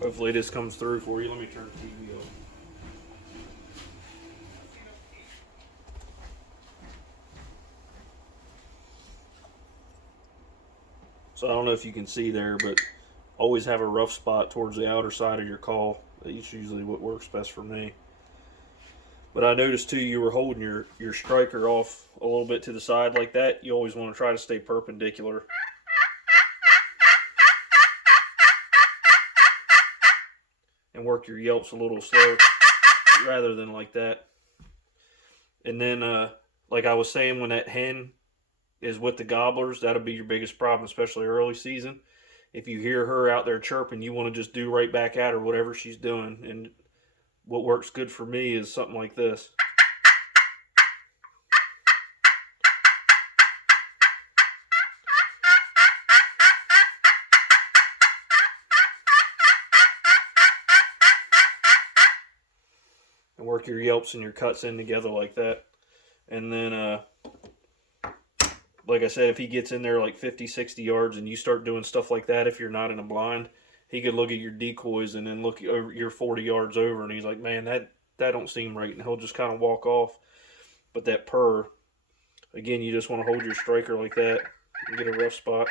Hopefully this comes through for you. Let me turn the TV off. So I don't know if you can see there, but always have a rough spot towards the outer side of your call. That's usually what works best for me. But I noticed too, you were holding your striker off a little bit to the side like that. You always want to try to stay perpendicular. And work your yelps a little slow rather than like that. And then, like I was saying, when that hen is with the gobblers, that'll be your biggest problem, especially early season. If you hear her out there chirping, you want to just do right back at her, whatever she's doing. And what works good for me is something like this. And work your yelps and your cuts in together like that. And then, like I said, if he gets in there like 50, 60 yards and you start doing stuff like that, if you're not in a blind, he could look at your decoys and then look over your 40 yards over, and he's like, man, that don't seem right, and he'll just kind of walk off. But that purr, again, you just want to hold your striker like that and get a rough spot.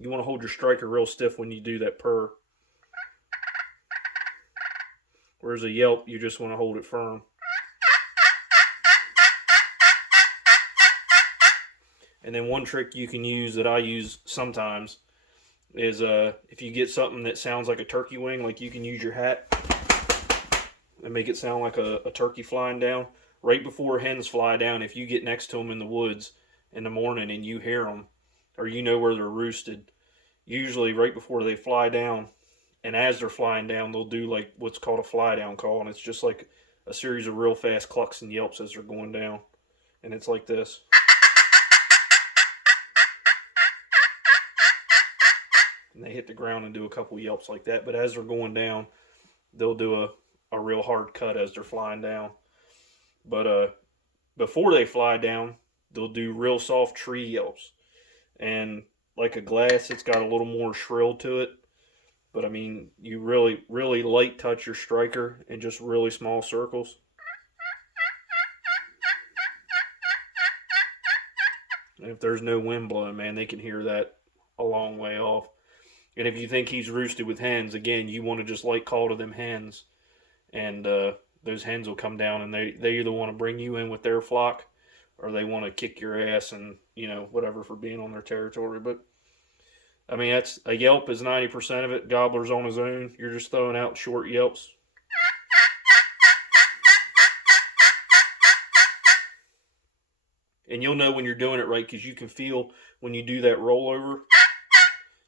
You want to hold your striker real stiff when you do that purr. Whereas a yelp, you just want to hold it firm. And then one trick you can use that I use sometimes is if you get something that sounds like a turkey wing, like you can use your hat and make it sound like a turkey flying down. Right before hens fly down, if you get next to them in the woods in the morning and you hear them, or you know where they're roosted, usually right before they fly down, and as they're flying down, they'll do like what's called a fly down call, and it's just like a series of real fast clucks and yelps as they're going down. And it's like this. And they hit the ground and do a couple yelps like that, but as they're going down, they'll do a real hard cut as they're flying down. But before they fly down, they'll do real soft tree yelps. And like a glass, it's got a little more shrill to it. But I mean, you really, really light touch your striker in just really small circles. And if there's no wind blowing, man, they can hear that a long way off. And if you think he's roosted with hens, again, you want to just light call to them hens. And those hens will come down, and they either want to bring you in with their flock, or they want to kick your ass and, whatever, for being on their territory. But I mean, that's a yelp is 90% of it. Gobbler's on his own. You're just throwing out short yelps. And you'll know when you're doing it right, because you can feel when you do that rollover,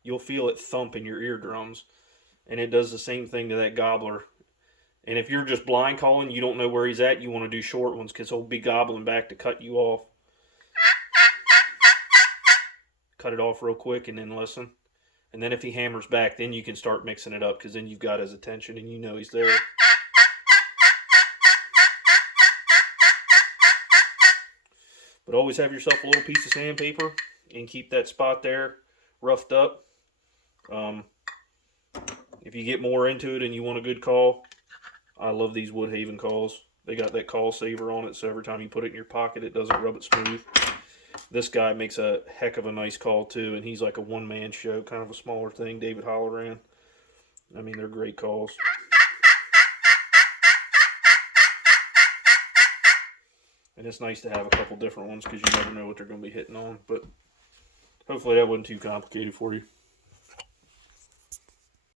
you'll feel it thump in your eardrums. And it does the same thing to that gobbler. And if you're just blind calling, you don't know where he's at, you want to do short ones, because he'll be gobbling back to cut you off. Cut it off real quick and then listen. And then if he hammers back, then you can start mixing it up, because then you've got his attention and you know he's there. But always have yourself a little piece of sandpaper and keep that spot there roughed up. If you get more into it and you want a good call, I love these Woodhaven calls. They got that call saver on it, so every time you put it in your pocket, it doesn't rub it smooth. This guy makes a heck of a nice call too, and he's like a one-man show, kind of a smaller thing, David Holloran. I mean, they're great calls. And it's nice to have a couple different ones, because you never know what they're going to be hitting on. But hopefully that wasn't too complicated for you.